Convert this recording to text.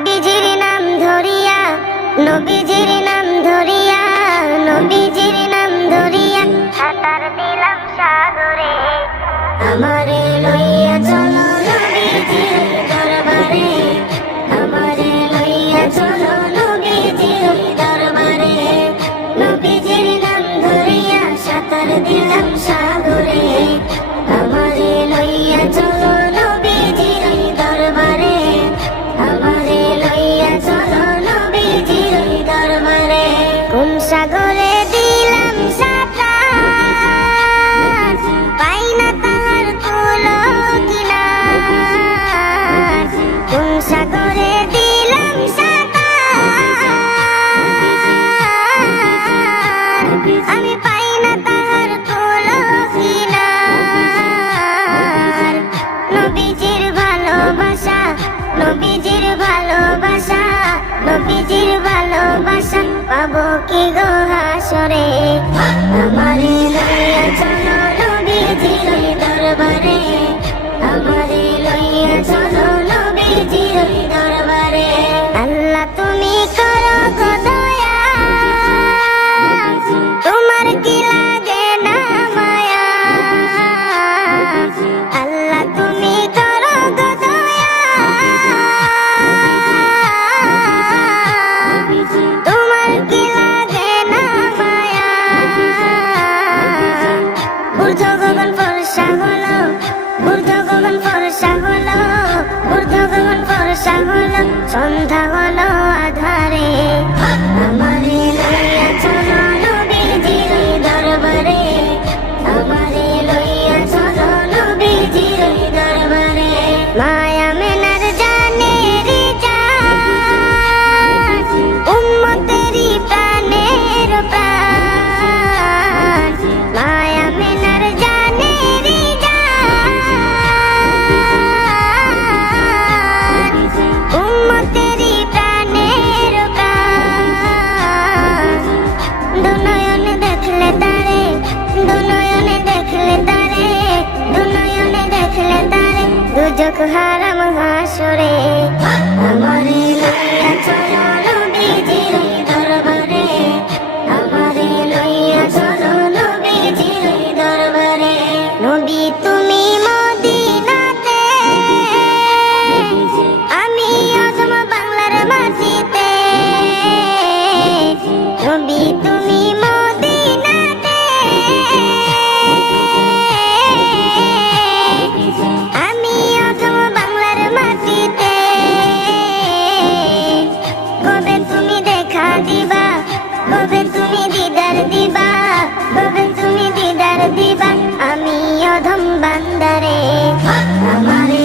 নবীজির নাম ধরিয়া, নবীজির নাম ধরিয়া, নবীজির নাম ধরিয়া সাঁতার দিলাম সাগরে। আমারে লইয়া চলো নবীজির দরবারে, আমারে লইয়া চলো নবীজির দরবারে। নবীজির নাম ধরিয়া সাঁতার দিলাম সাগরে। আমারে লইয়া চলো নবীজির দরবারে, আমারে লইয়া চলো নবীজির দরবারে। কোন সাগরে দিলাম সাঁতার, পাই না তাহার কুলো কিনার। কোন সাগরে দিলাম সাঁতার, আমি পাই না তাহার কুলো কিনার। নবীজির ভালোবাসা, নবীজির ভালোবাসা, নবীজির ভালোবাসা পাবো কি গো হাসরে। আমারে লইয়া চলো নবীজির দরবারে, আমারে লইয়া চলো নবীজির দরবারে। আল্লাহ তুমি করো গো দয়া, তোমার কি লাগে না মায়া। আল্লাহ তুমি করো গো দয়া, তোমার কি লাগে না মায়া। ঊর্ধ্ব গগন ফর্সা হলো, ঊর্ধ্ব গগন ফর্সা হলো, ঊর্ধ্ব গগন ফর্সা হলো, সন্ধ্যা হলো আধারে। আমারে লইয়া চলো নবীজির দরবারে, আমারে লইয়া চলো নবীজির দরবারে। মায়া মেনার জানের জান, উম্মতেরি প্রাণের প্রাণ। মায়া মেনার জানের জান, উম্মতেরি প্রাণের প্রাণ। দুনয়নে দেখলে তারে, দুনয়নে দেখলে তারে, দুনয়নে দেখলে তারে, দুজক হারাম হাসরে। আমারে লইয়া চলো নবীজির দরবারে, আমারে লইয়া চলো নবীজির দরবারে। নবী তুমি মদিনাতে, আমি আজম বাংলার মাটিতে। নবী তুমি মদিনাতে, আমি আজম বাংলার মাটিতে। কবে তুমি দেখা দিবা, কবে তুমি দিদার দিবা, কবে তুমি দিদার দিবা আমি অধম বান্দারে। আমারে